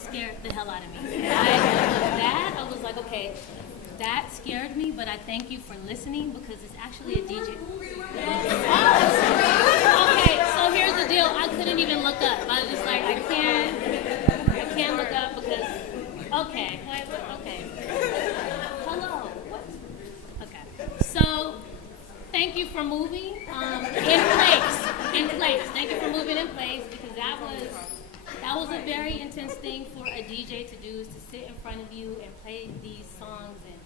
scared the hell out of me. I was like, okay, that scared me, but I thank you for listening because it's actually a DJ. Okay, so here's the deal. I couldn't even look up. I was just like, I can't look up because, okay. Hello, what? Okay, so thank you for moving in place. Thank you for moving in place because that was a very intense thing for a DJ to do, is to sit in front of you and play these songs and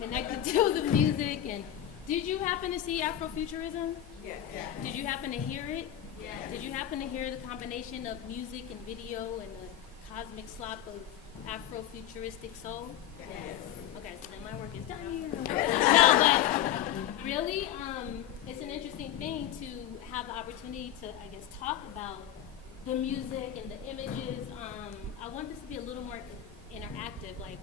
connect it to the music. And did you happen to see Afrofuturism? Yeah. Did you happen to hear it? Yeah. Did you happen to hear the combination of music and video and the cosmic slop of Afrofuturistic soul? Yes. Okay, so then my work is done here. No, but really, it's an interesting thing to have the opportunity to, I guess, talk about the music and the images. I want this to be a little more interactive. Like,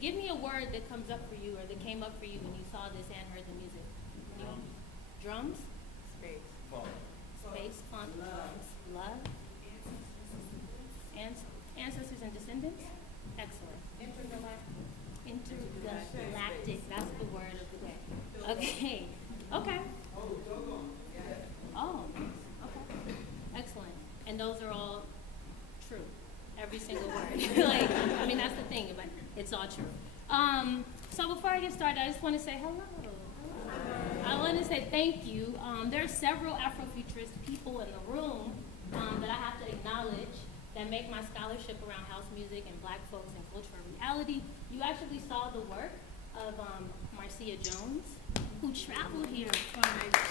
give me a word that comes up for you or that came up for you when you saw this and heard the music. Drums? Space. Space, funk, love. Ancestors and descendants? Excellent. Intergalactic. That's the word of the day. Okay. Okay. Oh, okay. Excellent. And those are all true. Every single word. That's the thing, but it's all true. So before I get started, I just want to say hello. I want to say thank you. There are several Afrofuturist people in the room that I have to acknowledge that make my scholarship around house music and black folks and cultural reality. You actually saw the work of Marcia Jones, who traveled here from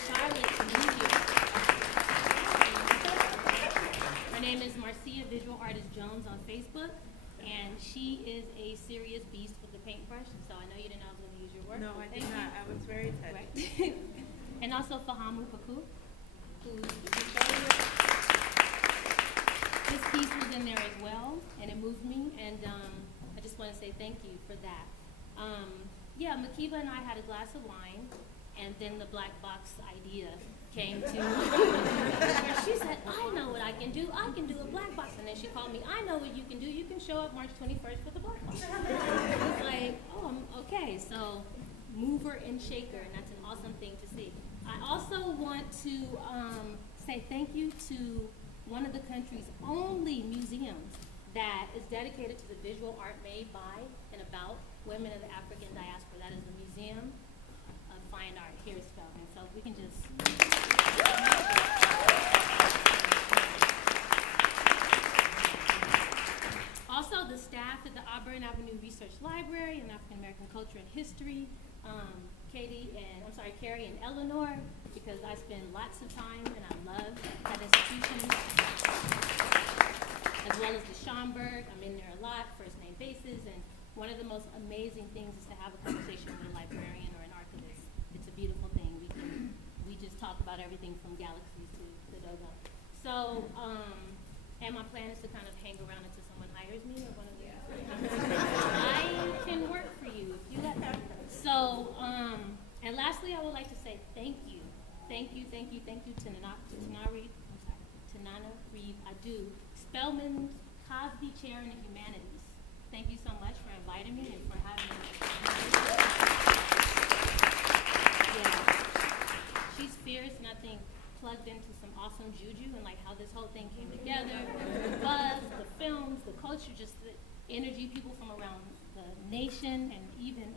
Charlotte to New York. Her name is Marcia Visual Artist Jones on Facebook, and she is a serious beast with the paintbrush, so I know you didn't know I was going to use your work. No, I did not. I was very touched. Right. And also Fahamu Paku, who's his piece was in there as well, and it moved me, and I just want to say thank you for that. Makiba and I had a glass of wine, and then the black box idea came to where she said, I know what I can do. I can do a black box. And then she called me, I know what you can do. You can show up March 21st with a black box. It's like, okay. So mover and shaker, and that's an awesome thing to see. I also want to say thank you to one of the country's only museums that is dedicated to the visual art made by and about women of the African diaspora. That is the Museum of Fine Art here at Spelman. So if we can just... Also, the staff at the Auburn Avenue Research Library and African American Culture and History, Carrie and Eleanor, because I spend lots of time and I love that institution, as well as the Schomburg. I'm in there a lot, first name basis, and one of the most amazing things is to have a conversation with a librarian or an archivist. It's a beautiful thing. We just talk about everything from galaxies to the dodo. So, and my plan is to kind of hang around until someone hires me or one of the I can work for you if you let me. So, and lastly, I would like to say thank you to Tanana Reeve Adu, Spelman's Cosby Chair in the Humanities. Thank you so much for inviting me and for having me. Yeah, she's fierce, and I think plugged into some awesome juju and like how this whole thing came together. The buzz, the films, the culture, just the energy, people from around the nation, and even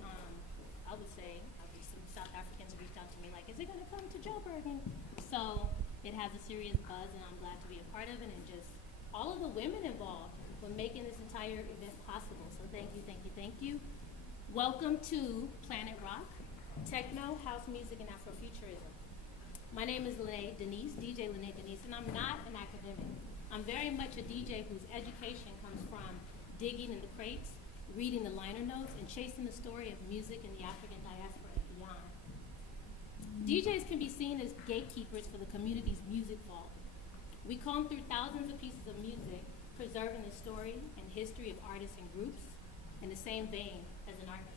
I would say some South Africans reached out to me like, is it gonna come to Joburg? And so it has a serious buzz, and I'm glad to be a part of it, and just all of the women involved with making this entire event possible. So thank you. Welcome to Planet Rock, Techno, House Music, and Afrofuturism. My name is lynnée Denise, DJ lynnée Denise, and I'm not an academic. I'm very much a DJ whose education comes from digging in the crates, reading the liner notes, and chasing the story of music in the African diaspora and beyond. DJs can be seen as gatekeepers for the community's music vault. We comb through thousands of pieces of music, preserving the story and history of artists and groups in the same vein as an archivist.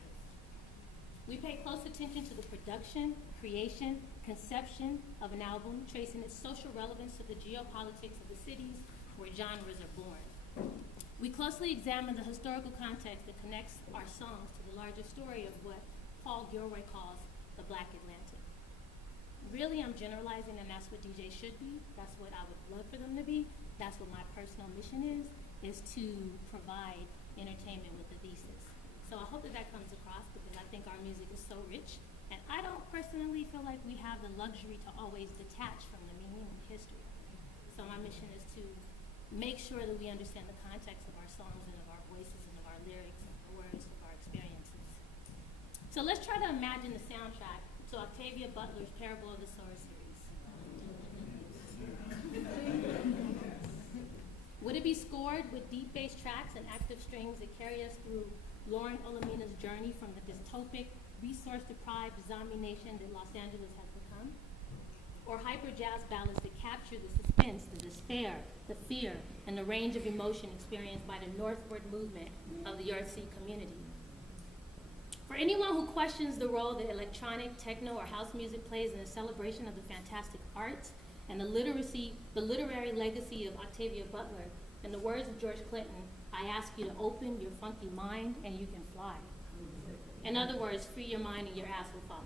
We pay close attention to the production, creation, conception of an album, tracing its social relevance to the geopolitics of the cities where genres are born. closely examine the historical context that connects our songs to the larger story of what Paul Gilroy calls the Black Atlantic. Really, I'm generalizing, and that's what DJs should be. That's what I would love for them to be. That's what my personal mission is to provide entertainment with the thesis. So I hope that that comes across, because I think our music is so rich, and I don't personally feel like we have the luxury to always detach from the meaning and history. So my mission is to make sure that we understand the context of our songs and of our voices and of our lyrics and our words, of our experiences. So let's try to imagine the soundtrack to Octavia Butler's Parable of the Sower series. Would it be scored with deep bass tracks and active strings that carry us through Lauren Olamina's journey from the dystopic, resource-deprived zombie nation that Los Angeles has become? Or hyper-jazz ballads that capture the suspense, the despair, the fear, and the range of emotion experienced by the northward movement of the Earthsea community? For anyone who questions the role that electronic, techno, or house music plays in the celebration of the fantastic arts and the literary legacy of Octavia Butler, in the words of George Clinton, I ask you to open your funky mind and you can fly. In other words, free your mind and your ass will follow.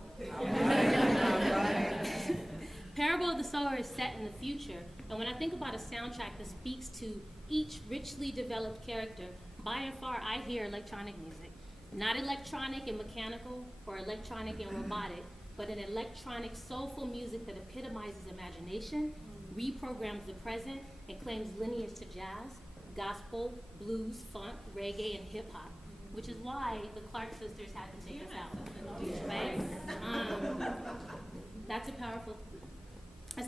Parable of the Sower is set in the future, and when I think about a soundtrack that speaks to each richly developed character, by and far I hear electronic music. Not electronic and mechanical or electronic and robotic, but an electronic soulful music that epitomizes imagination, reprograms the present, and claims lineage to jazz, gospel, blues, funk, reggae, and hip hop, which is why the Clark sisters had to take us out, right? That's a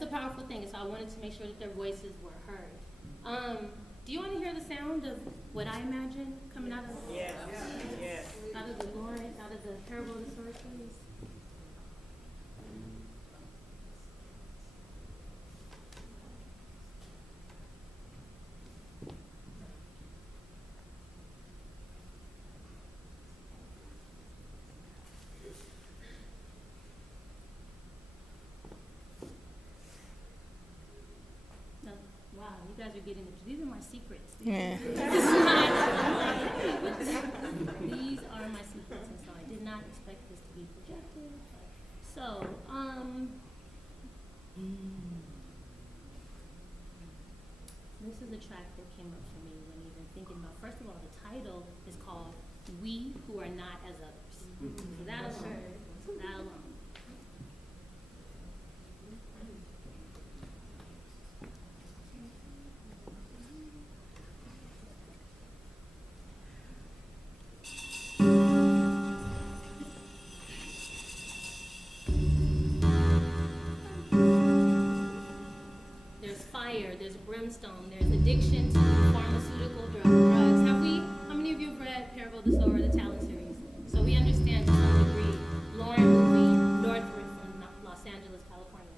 powerful thing, and so I wanted to make sure that their voices were heard. Do you want to hear the sound of what I imagine coming out of out of the Parable of the Sower series? Wow, you guys are getting it. These are my secrets. These are my secrets, and so I did not expect this to be projected. So, this is a track that came up for me when even thinking about, first of all, the title is called We Who Are Not As Others. So that alone. There's brimstone, there's addiction to pharmaceutical drugs. How many of you have read Parable of the Sower, the Talent series? So we understand to some degree Lauren moving northward from Los Angeles, California.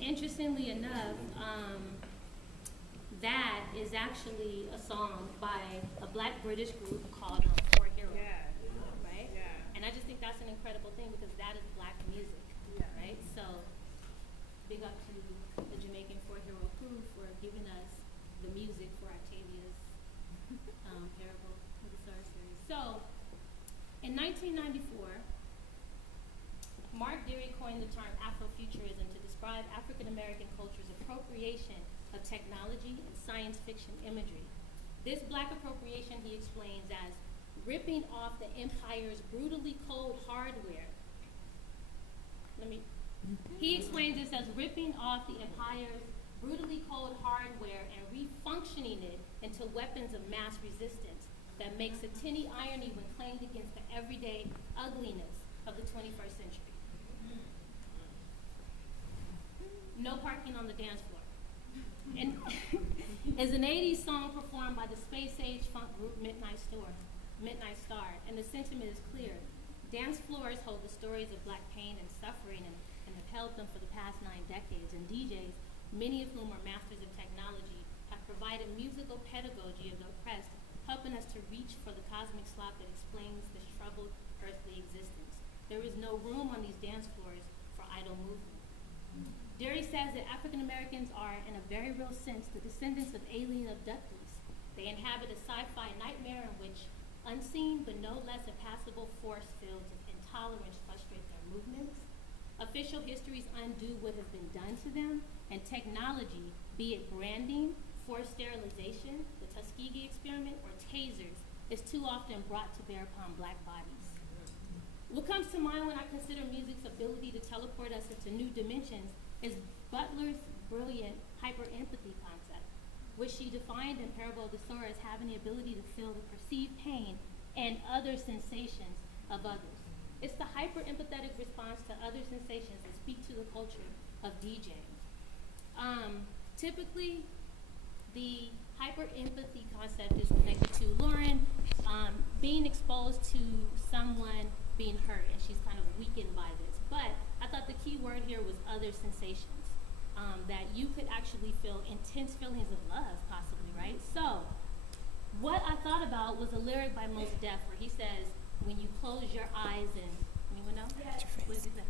Interestingly enough, that is actually a song by a Black British group called Four Heroes, right? Yeah. And I just think that's an incredible thing because that is Black music, right? So, big up to the Jamaican Four Hero crew for giving us the music for Octavia's Parable of the Sower series. So, In 1994, Mark Deary coined the term Afrofuturism to describe African American culture's appropriation of technology and science fiction imagery. This black appropriation he explains as ripping off the empire's brutally cold hardware. He explains this as ripping off the empire's brutally cold hardware and refunctioning it into weapons of mass resistance that makes a tinny irony when claimed against the everyday ugliness of the 21st century. No parking on the dance floor. And is an 80s song performed by the space-age funk group Midnight Star, and the sentiment is clear. Dance floors hold the stories of black pain and suffering and have held them for the past 9 decades, and DJs, many of whom are masters of technology, have provided musical pedagogy of the oppressed, helping us to reach for the cosmic slop that explains this troubled earthly existence. There is no room on these dance floors for idle movement. Deary says that African Americans are, in a very real sense, the descendants of alien abductees. They inhabit a sci-fi nightmare in which unseen but no less impassable force fields of intolerance frustrate their movements. Official histories undo what has been done to them, and technology, be it branding, forced sterilization, the Tuskegee experiment, or tasers, is too often brought to bear upon black bodies. What comes to mind when I consider music's ability to teleport us into new dimensions is Butler's brilliant hyper-empathy concept, which she defined in Parable of the Sower as having the ability to feel the perceived pain and other sensations of others. It's the hyper-empathetic response to other sensations that speak to the culture of DJing. Typically, the hyper-empathy concept is connected to Lauren being exposed to someone being hurt, and she's kind of weakened by this. But I thought the key word here was other sensations, that you could actually feel intense feelings of love, possibly, right? So, what I thought about was a lyric by Mos Def where he says, when you close your eyes and, anyone know? Yes. What does he say?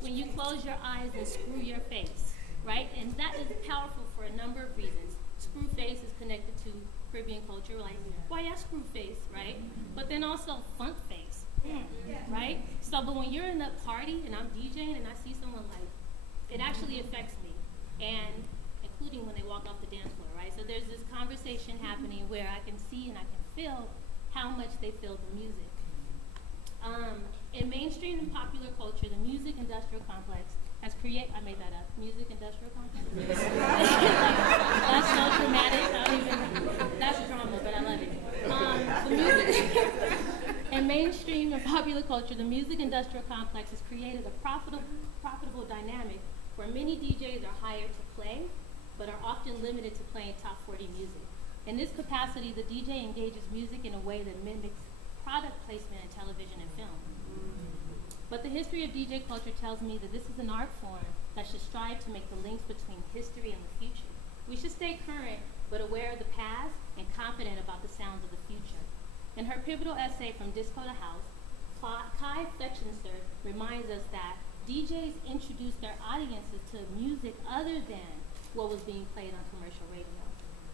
When you close your eyes and screw your face, right? And that is powerful for a number of reasons. Screw face is connected to Caribbean culture, like, why yeah, screw face, right? But then also funk face, right? So, but when you're in a party and I'm DJing and I see someone like, it actually affects me, and including when they walk off the dance floor, right? So there's this conversation happening where I can see and I can feel how much they feel the music. In mainstream and popular culture, the music industrial complex has created, I made that up, music industrial complex? That's so dramatic, that's drama, but I love it. The music, in mainstream and popular culture, the music industrial complex has created a profitable dynamic where many DJs are hired to play, but are often limited to playing top 40 music. In this capacity, the DJ engages music in a way that mimics product placement in television and film. But the history of DJ culture tells me that this is an art form that should strive to make the links between history and the future. We should stay current, but aware of the past and confident about the sounds of the future. In her pivotal essay, From Disco to House, Kai Fletchenser reminds us that DJs introduced their audiences to music other than what was being played on commercial radio.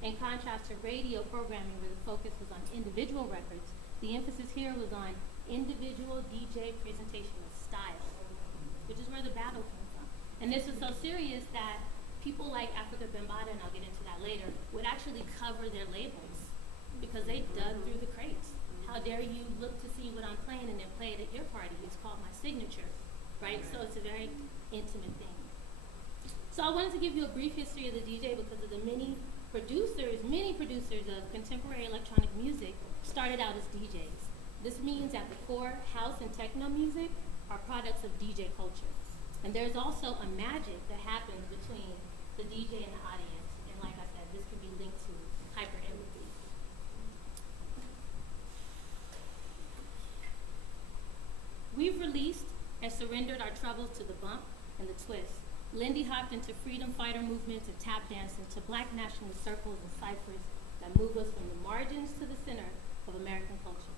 In contrast to radio programming where the focus was on individual records, the emphasis here was on individual DJ presentation of style, which is where the battle came from. And this was so serious that people like Africa Bambaataa, and I'll get into that later, would actually cover their labels because they dug through the crates. How dare you look to see what I'm playing and then play it at your party? It's called my signature, right? So it's a very intimate thing. So I wanted to give you a brief history of the DJ because of the many producers of contemporary electronic music started out as DJs. This means at the core, house and techno music are products of DJ culture. And there's also a magic that happens between the DJ and the audience. And like I said, this can be linked to hyper-empathy. We've released and surrendered our troubles to the bump and the twist. Lindy hopped into freedom fighter movements and tap dancing to black nationalist circles and ciphers that move us from the margins to the center of American culture.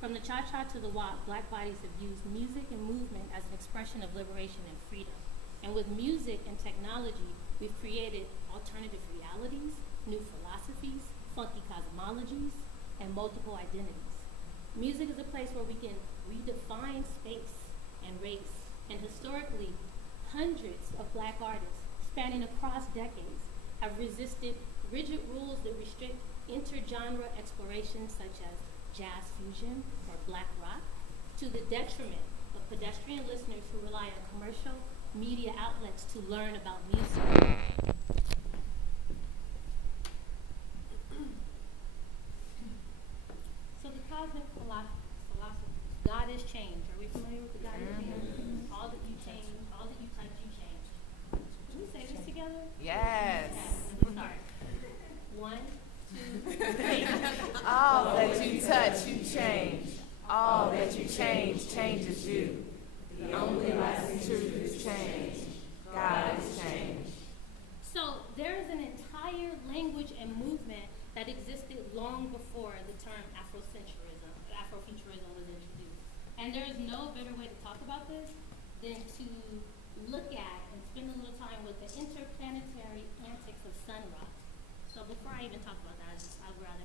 From the cha-cha to the wop, black bodies have used music and movement as an expression of liberation and freedom. And with music and technology, we've created alternative realities, new philosophies, funky cosmologies, and multiple identities. Music is a place where we can redefine space and race. And historically, hundreds of Black artists, spanning across decades, have resisted rigid rules that restrict intergenre exploration such as jazz fusion or Black rock, to the detriment of pedestrian listeners who rely on commercial media outlets to learn about music. So the cosmic philosophy, God is change. Are we familiar with the God is change? All that you change, all that you touch, you change. Can we say this together? Yes. Let me start. 1, 2, 3. All that you touch, you change. All that you change changes you. The only lasting truth is change. God is change. So there is an entire language and movement that existed long before the term Afrofuturism was introduced. And there is no better way to talk about this than to look at and spend a little time with the interplanetary antics of sun rock. So before I even talk about that, I'd rather